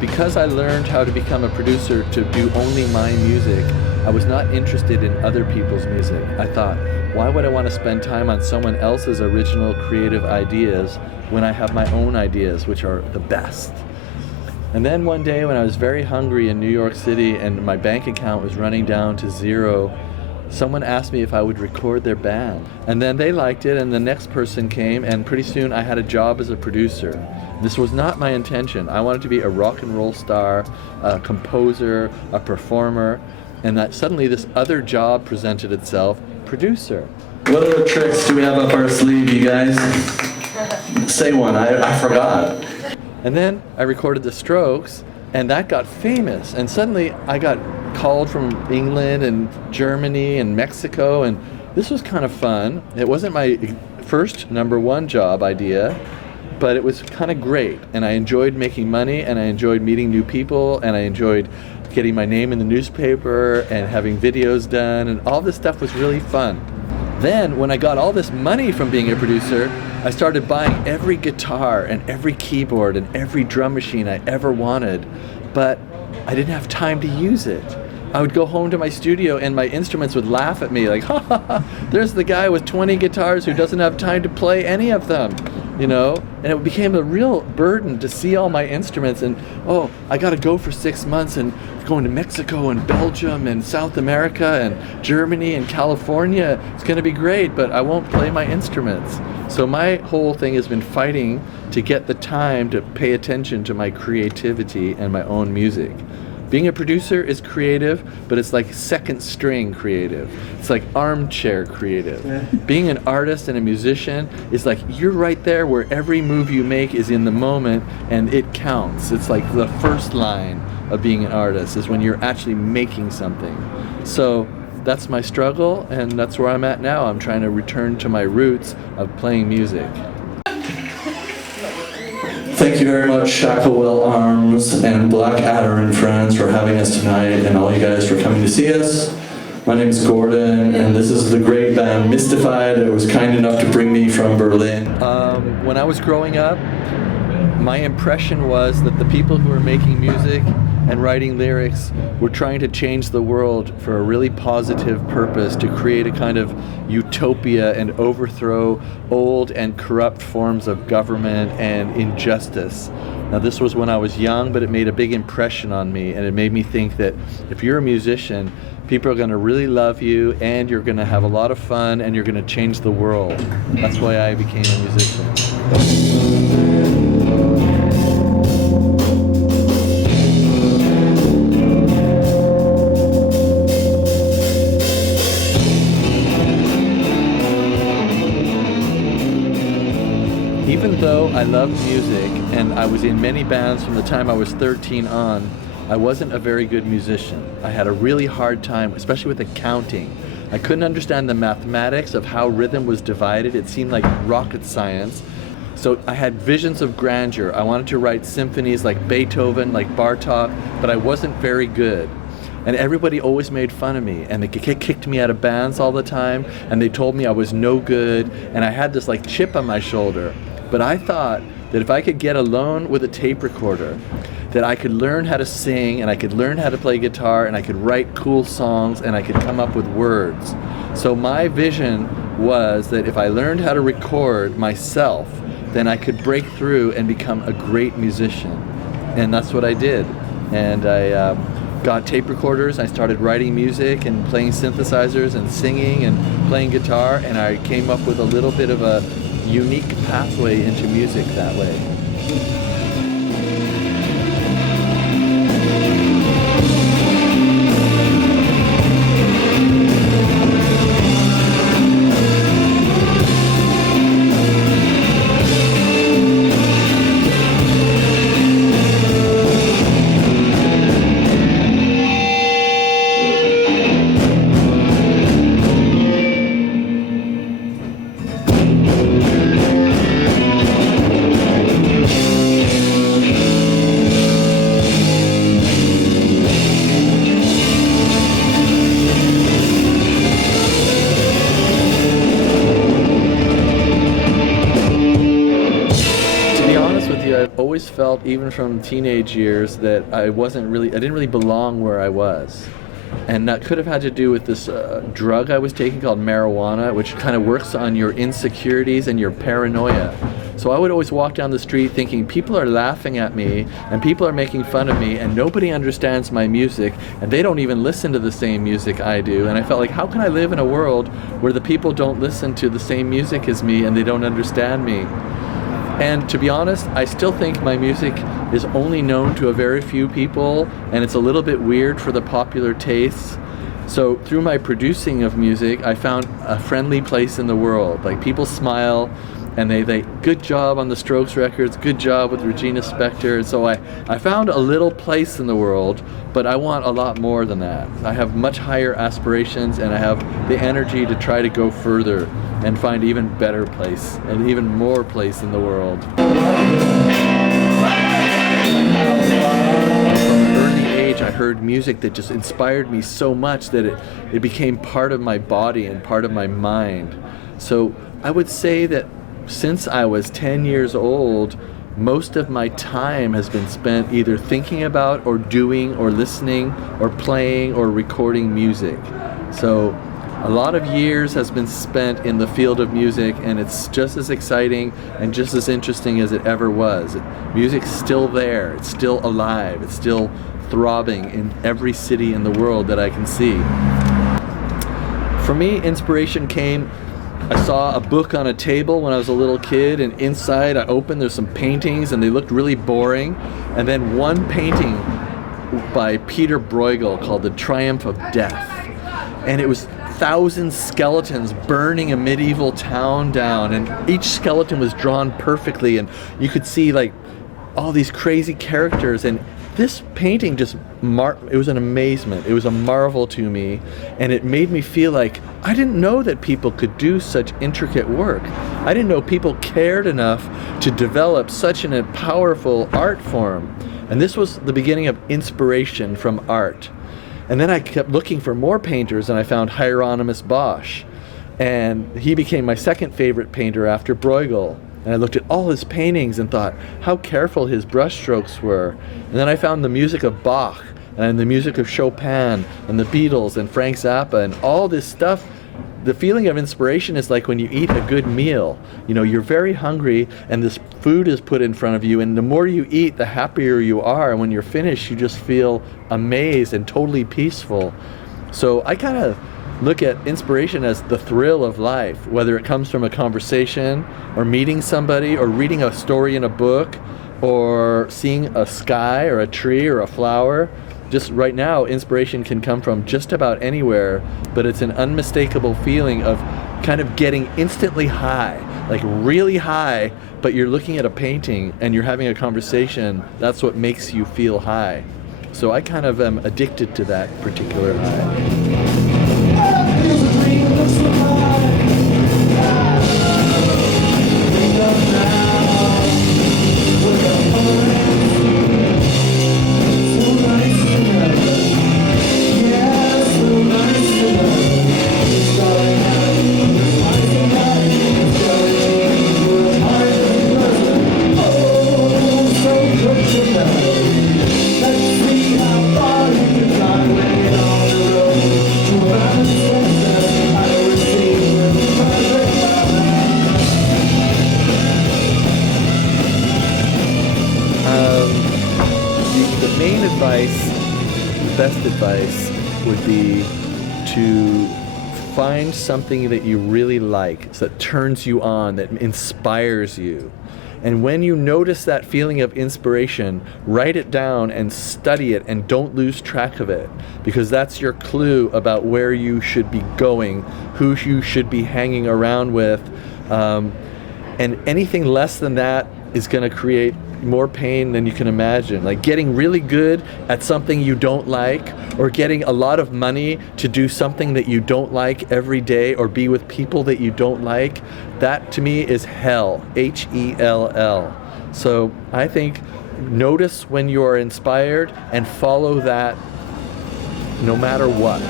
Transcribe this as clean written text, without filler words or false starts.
because I learned how to become a producer to do only my music, I was not interested in other people's music. I thought, why would I want to spend time on someone else's original creative ideas when I have my own ideas, which are the best? And then one day when I was very hungry in New York City and my bank account was running down to zero, someone asked me if I would record their band. And then they liked it, and the next person came, and pretty soon I had a job as a producer. This was not my intention. I wanted to be a rock and roll star, a composer, a performer, and that suddenly this other job presented itself, producer. What other tricks do we have up our sleeve, you guys? Say one, I forgot. And then I recorded The Strokes, and that got famous. And suddenly I got called from England and Germany and Mexico, and this was kind of fun. It wasn't my first number one job idea, but it was kind of great. And I enjoyed making money, and I enjoyed meeting new people, and I enjoyed getting my name in the newspaper and having videos done, and all this stuff was really fun. Then, when I got all this money from being a producer, I started buying every guitar and every keyboard and every drum machine I ever wanted, but I didn't have time to use it. I would go home to my studio and my instruments would laugh at me like, ha ha ha, there's the guy with 20 guitars who doesn't have time to play any of them, you know? And it became a real burden to see all my instruments and, oh, I gotta go for 6 months and going to Mexico and Belgium and South America and Germany and California. It's gonna be great, but I won't play my instruments. So my whole thing has been fighting to get the time to pay attention to my creativity and my own music. Being a producer is creative, but it's like second string creative. It's like armchair creative. Yeah. Being an artist and a musician is like you're right there where every move you make is in the moment and it counts. It's like the first line of being an artist is when you're actually making something. So that's my struggle, and that's where I'm at now. I'm trying to return to my roots of playing music. Thank you very much, Raphael Arms and Blackadder and friends for having us tonight, and all you guys for coming to see us. My name is Gordon, and this is the great band Mystified. It was kind enough to bring me from Berlin. When I was growing up, my impression was that the people who were making music and writing lyrics were trying to change the world for a really positive purpose, to create a kind of utopia and overthrow old and corrupt forms of government and injustice. Now, this was when I was young, but it made a big impression on me, and it made me think that if you're a musician, people are going to really love you, and you're going to have a lot of fun, and you're going to change the world. That's why I became a musician. Even though I loved music and I was in many bands from the time I was 13 on, I wasn't a very good musician. I had a really hard time, especially with accounting. I couldn't understand the mathematics of how rhythm was divided. It seemed like rocket science. So I had visions of grandeur. I wanted to write symphonies like Beethoven, like Bartok, but I wasn't very good. And everybody always made fun of me, and they kicked me out of bands all the time, and they told me I was no good, and I had this like chip on my shoulder. But I thought that if I could get alone with a tape recorder, that I could learn how to sing, and I could learn how to play guitar, and I could write cool songs, and I could come up with words. So my vision was that if I learned how to record myself, then I could break through and become a great musician. And that's what I did. And I got tape recorders, I started writing music and playing synthesizers and singing and playing guitar, and I came up with a little bit of a unique pathway into music that way. felt even from teenage years that I didn't really belong where I was. And that could have had to do with this drug I was taking called marijuana, which kind of works on your insecurities and your paranoia. So I would always walk down the street thinking people are laughing at me and people are making fun of me and nobody understands my music and they don't even listen to the same music I do. And I felt like, how can I live in a world where the people don't listen to the same music as me and they don't understand me? And to be honest, I still think my music is only known to a very few people, and it's a little bit weird for the popular tastes. So through my producing of music, I found a friendly place in the world. Like, people smile, and they good job on the Strokes records, good job with Regina Spektor. So I found a little place in the world, but I want a lot more than that. I have much higher aspirations, and I have the energy to try to go further and find even better place and even more place in the world. From an early age, I heard music that just inspired me so much that it became part of my body and part of my mind. So I would say that since I was 10 years old, most of my time has been spent either thinking about or doing or listening or playing or recording music. So a lot of years has been spent in the field of music, and it's just as exciting and just as interesting as it ever was. Music's still there, it's still alive, it's still throbbing in every city in the world that I can see. For me, inspiration came, I saw a book on a table when I was a little kid, and inside I opened, there's some paintings and they looked really boring, and then one painting by Peter Bruegel called The Triumph of Death. And it was 1,000 skeletons burning a medieval town down, and each skeleton was drawn perfectly, and you could see like all these crazy characters, and this painting just it was an amazement. It was a marvel to me, and it made me feel like I didn't know that people could do such intricate work. I didn't know people cared enough to develop such a powerful art form. And this was the beginning of inspiration from art. And then I kept looking for more painters, and I found Hieronymus Bosch. And he became my second favorite painter after Bruegel. And I looked at all his paintings and thought how careful his brushstrokes were. And then I found the music of Bach and the music of Chopin and the Beatles and Frank Zappa and all this stuff. The feeling of inspiration is like when you eat a good meal. You know, you're very hungry and this food is put in front of you, and the more you eat, the happier you are. And when you're finished, you just feel amazed and totally peaceful. So I kind of look at inspiration as the thrill of life, whether it comes from a conversation or meeting somebody or reading a story in a book or seeing a sky or a tree or a flower. Just right now, inspiration can come from just about anywhere, but it's an unmistakable feeling of kind of getting instantly high, like really high, but you're looking at a painting and you're having a conversation. That's what makes you feel high. So I kind of am addicted to that particular high. The best advice would be to find something that you really like, that turns you on, that inspires you. And when you notice that feeling of inspiration, write it down and study it, and don't lose track of it, because that's your clue about where you should be going, who you should be hanging around with. And anything less than that is going to create more pain than you can imagine. Like getting really good at something you don't like, or getting a lot of money to do something that you don't like every day, or be with people that you don't like. That to me is hell, Hell. So I think notice when you are inspired and follow that no matter what.